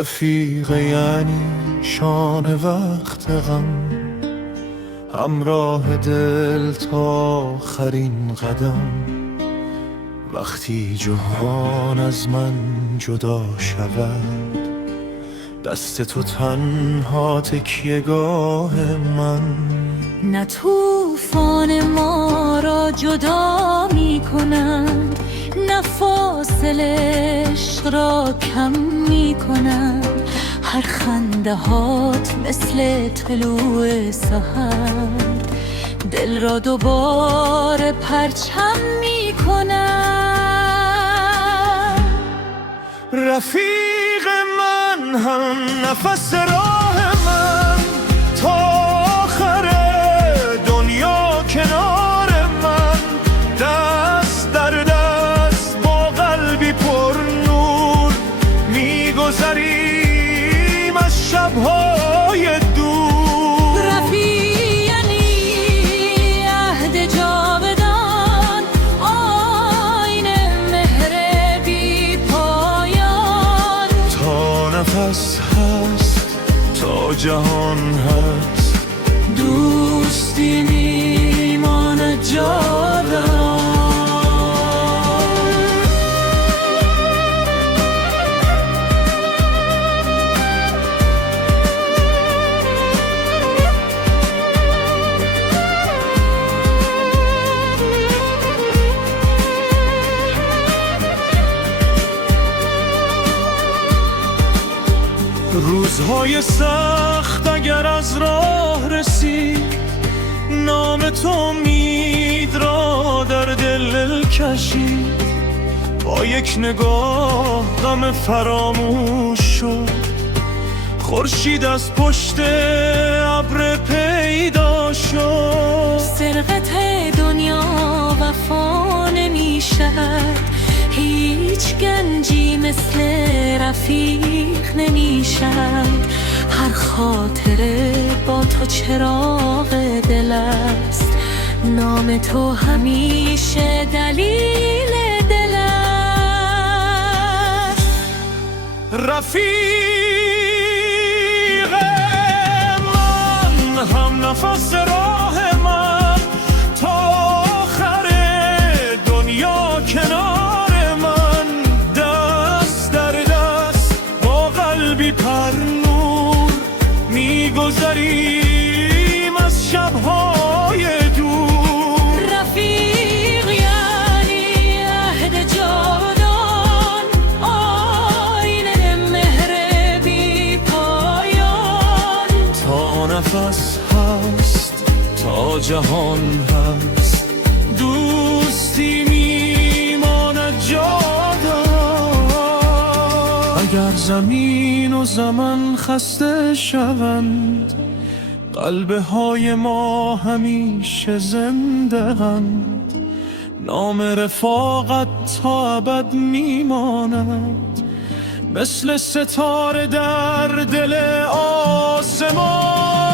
رفیق یعنی شانه وقت غم، همراه دل تا آخرین قدم. وقتی جهان از من جدا شود، دست تو تنها تکیه‌گاه من. نه طوفان ما را جدا می کنند، نه فاصله عشق را کم می کنند. هر خنده هات مثل طلوع سحر، دل را دوباره پرچم می کنند. رفیق من، هم نفس راه من، تا آخر دنیا کنار من. دست در دست با قلبی پر نور، میگذریم از شبهای دور. رفیقی عهد جاودان، آیین مهر بی پایان. تا نفس هست، تا جهان هست، دوستی میماند جاودان. روزهای سخت اگر از راه رسید، نام تو امید را در دل کشید. با یک نگاه غم فراموش شد، خورشید از پشت ابر پیدا شد. سرقت دنیا وفا نمیشد، هیچ گنجی مثل رفیق نمیشد. هر خاطره با تو چراغ دل است، نام تو همیشه دلیل دل است. رفیق من، هم نفس راه من، تا آخر دنیا کنار من. دست در دست با قلبی پر نور، میگذریم از شبهای دور. رفیق یعنی عهد جاودان، آیین مهر بی پایان. تا نفس هست، تا جهان هست، دوستی میماند جاودان. اگر زمین و زمان خسته شوند، قلبه های ما همیشه زنده اند. نام رفاقت تا ابد میماند، مثل ستاره در دل آسمان.